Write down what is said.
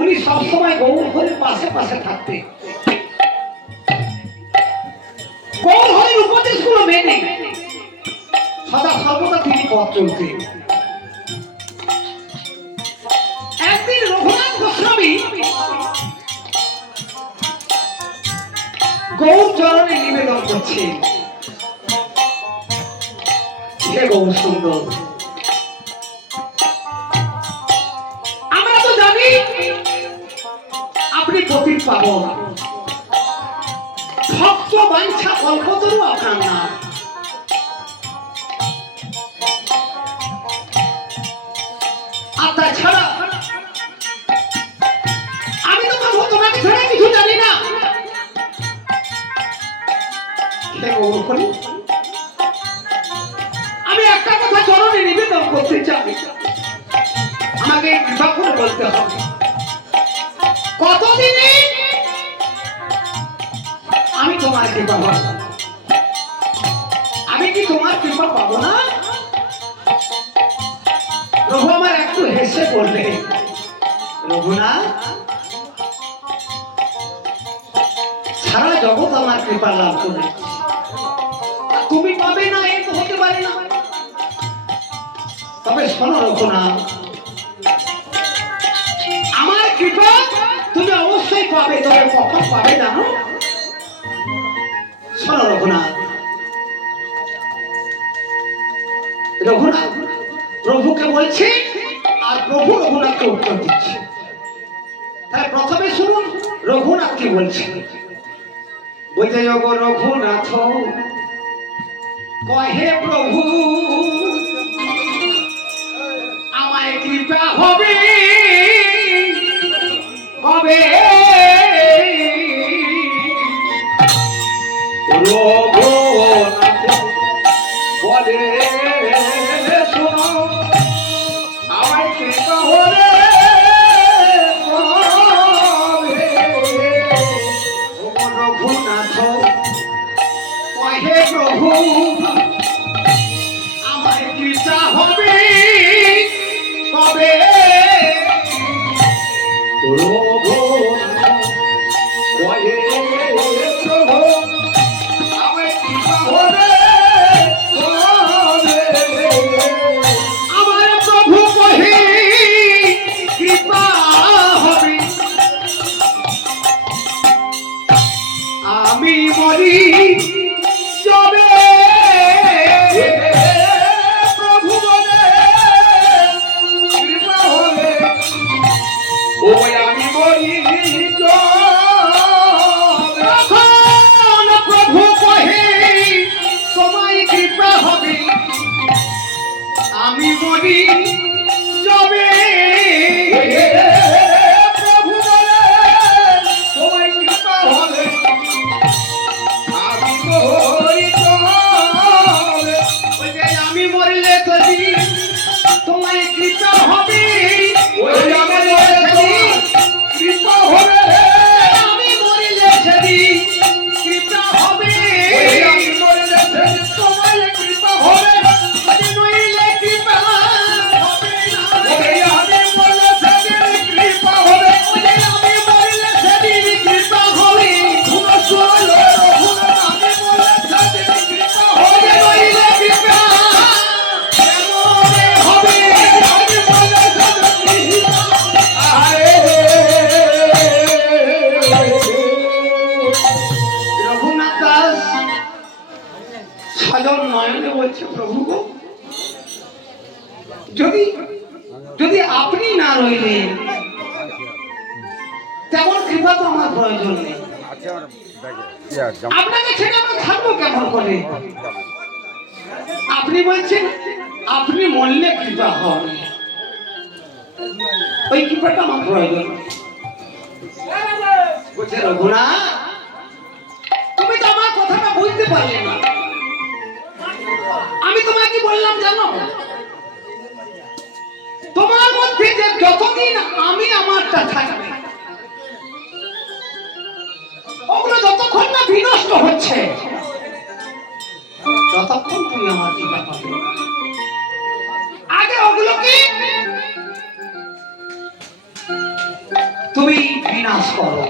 উনি সবসময় গৌর হরির পাশে পাশে থাকতেন। গৌর হরির উপদেশগুলো মেনে সদা সর্বদা তিনি পথ চলতেন। একদিন রঘুনাথ গোস্বামী গৌর চরণে নিবেদন করছেন। হে গৌর সুন্দর আপনি পাবো ভক্ত বাঞ্ছা অল্প তরু নাম আমি কি তোমার কৃপা পাবো না? প্রভু আমার একটু হেসে বললে। রঘুনাথ সারা জগৎ আমার কৃপা লাভ করে। তুমি পাবে না, এ তো হতে পারে না। তবে শোনো রঘুনাথ আমার কৃপা তুমি অবশ্যই পাবে, তবে কখন পাবে জানো? শোনো রঘুনাথ। রঘুনাথ, প্রভুকে বলছে আর প্রভু রঘুনাথকে উত্তর দিচ্ছে। তাহলে প্রথমে শুনুন রঘুনাথ কি বলছে বলতে যাব রঘুনাথ, কহে প্রভু, আমায় কৃপা হবে। হবে আমায় আমি বলছে, প্রভু যদি যদি আপনি না রইলেন, তেমন কৃপা তো আমার প্রয়োজন নেই। আপনাকে ছেড়ে আমরা থাকব কেমন করে? আপনি বলছেন, আপনি মরলে কৃপা হবে। ওই কৃপাটা আমার প্রয়োজন। রঘুনাথ, তুমি তো আমার কথাটা বুঝতে পারলে না। আমি তোমাকে কি বললাম জানো তোমার মধ্যে যে যতদিন আমি আমারটা থাকবে, ওগুলো যতক্ষণ না বিনষ্ট হচ্ছে, ততক্ষণ তুমি আমার টিকা পাবে। আগে ওগুলোকে তুমি বিনাশ করো